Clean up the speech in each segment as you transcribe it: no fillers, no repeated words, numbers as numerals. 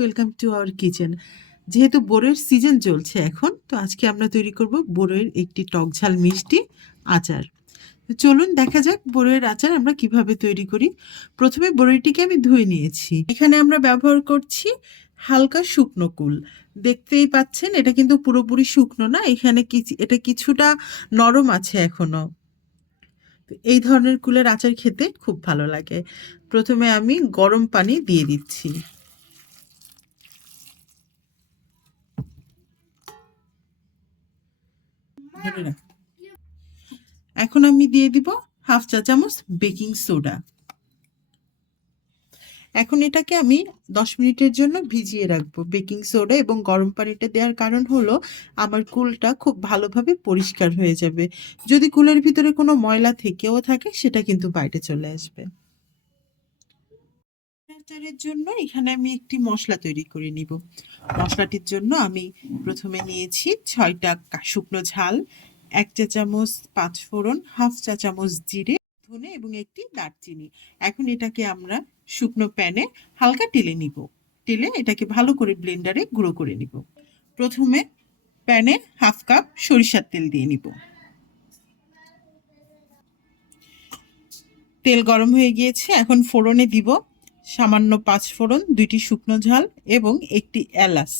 Welcome to our kitchen. যেহেতু বড়ইয়ের season চলছে এখন, তো আজকে আমরা তৈরি করব বড়ইয়ের একটি টকঝাল মিষ্টি আচার। তো চলুন দেখা যাক বড়ইয়ের আচার আমরা কিভাবে তৈরি করি। প্রথমে বড়ইটিকে আমি ধুয়ে নিয়েছি। এখানে আমরা ব্যবহার করছি হালকা শুকনো কুল। দেখতেই পাচ্ছেন এটা কিন্তু পুরোপুরি শুকনো না, এখানে এটা কিছুটা নরম আছে এখনো। তো এই ধরনের কুলের আচার খেতে খুব ভালো লাগে। প্রথমে আমি গরম পানি দিয়ে দিচ্ছি। ধরে রাখ। এখন আমি দিয়ে দিব হাফ চা চামচ বেকিং সোডা। এখন এটাকে আমি 10 মিনিটের জন্য ভিজিয়ে রাখবো। বেকিং সোডা এবং গরম পানিটা দেওয়ার কারণ হলো আমার কুলটা খুব ভালোভাবে পরিষ্কার হয়ে যাবে। যদি কুলের ভিতরে কোনো ময়লা থেকেও থাকে সেটা কিন্তু বাইরে চলে আসবে। আচারের জন্য এখানে আমি একটি মশলা তৈরি করে নিব। মশলাটির জন্য আমি প্রথমে নিয়েছি 6টা শুকনো ঝাল, 1 চা চামচ পাঁচফোড়ন, হাফ চা চামচ জিরে, ধনে এবং একটি দারচিনি। এখন এটাকে আমরা শুকনো প্যানে হালকা টেলে নিব। টেলে এটাকে ভালো করে ব্লেন্ডারে গুঁড়ো করে নিব। প্রথমে প্যানে হাফ কাপ সরিষার তেল দিয়ে নিব। তেল গরম হয়ে গিয়েছে, এখন ফোড়নে দিব সামান্য পাঁচফোড়ন, 2টি শুকনো ঝাল এবং একটি এলাচ।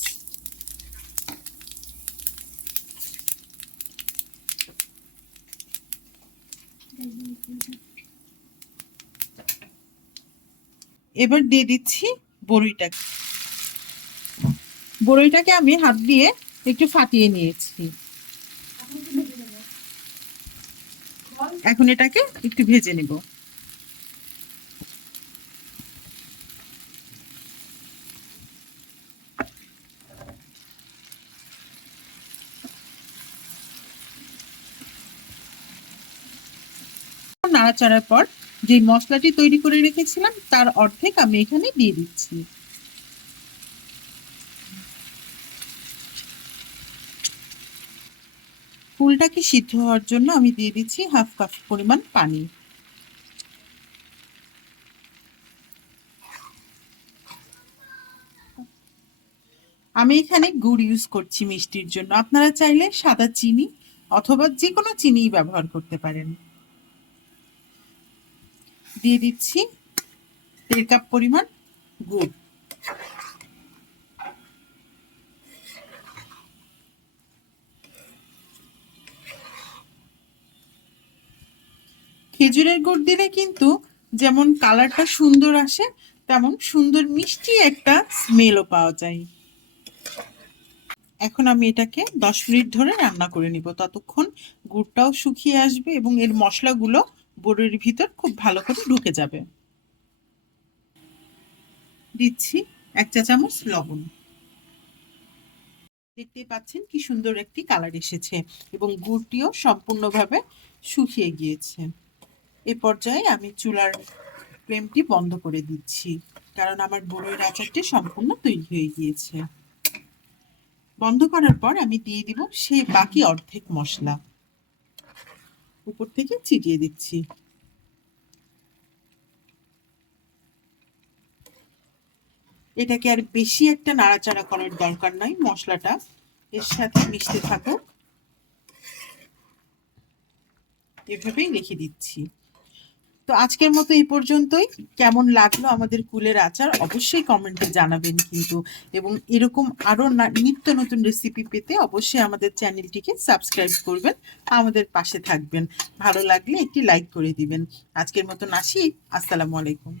এবার দিয়ে দিচ্ছি বড়ইটাকে। বড়ইটাকে আমি হাত দিয়ে একটু ফাটিয়ে নিয়েছি। এখন এটাকে একটু ভেজে নেব। নাড়াচাড়ার পর যে মশলাটি তৈরি করে রেখেছিলাম তার অর্ধেক আমি এখানে দিয়ে দিচ্ছি। ফুলটাকে সিদ্ধ হওয়ার জন্য আমি দিয়ে দিচ্ছি হাফ কাপ পরিমাণ পানি। আমি এখানে গুড় ইউজ করছি মিষ্টির জন্য, আপনারা চাইলে সাদা চিনি অথবা যে কোনো চিনি ব্যবহার করতে পারেন। দিয়ে দিচ্ছি 1.5 কাপ পরিমাণ গুড়। খেজুরের গুড় দিলে কিন্তু যেমন কালারটা সুন্দর আসে, তেমন সুন্দর মিষ্টি একটা স্মেলও পাওয়া যায়। এখন আমি এটাকে 10 মিনিট ধরে রান্না করে নিব। ততক্ষণ গুড়টাও শুকিয়ে আসবে এবং এর মশলাগুলো বড়ির ভিতর খুব ভালো করে ঢুকে যাবে। দিচ্ছি 1 চা চামচ লবণ। দেখতেই পাচ্ছেন কি সুন্দর একটি কালার এসেছে এবং গুড়টিও সম্পূর্ণভাবে শুকিয়ে গিয়েছে। এ পর্যায়ে আমি চুলার ফ্লেমটি বন্ধ করে দিচ্ছি, কারণ আমার বড়ইয়ের আচারটি সম্পূর্ণ তৈরি হয়ে গিয়েছে। বন্ধ করার পর আমি দিয়ে দিব সেই বাকি অর্ধেক মশলা, উপর থেকে ছিটিয়ে দিচ্ছি। এটাকে আর বেশি একটা নাড়াচাড়া করার দরকার নাই, মশলাটা এর সাথে মিশতে থাকুক, এভাবেই রেখে দিচ্ছি। তো আজকের মতো এই পর্যন্তই। কেমন লাগলো আমাদের কুলের আচার অবশ্যই কমেন্টে জানাবেন কিন্তু, এবং এরকম আরো নিত্য নতুন রেসিপি পেতে অবশ্যই আমাদের চ্যানেলটিকে সাবস্ক্রাইব করবেন, আমাদের পাশে থাকবেন। ভালো লাগলে একটি লাইক করে দিবেন। আজকের মতন আসি, আসসালামু আলাইকুম।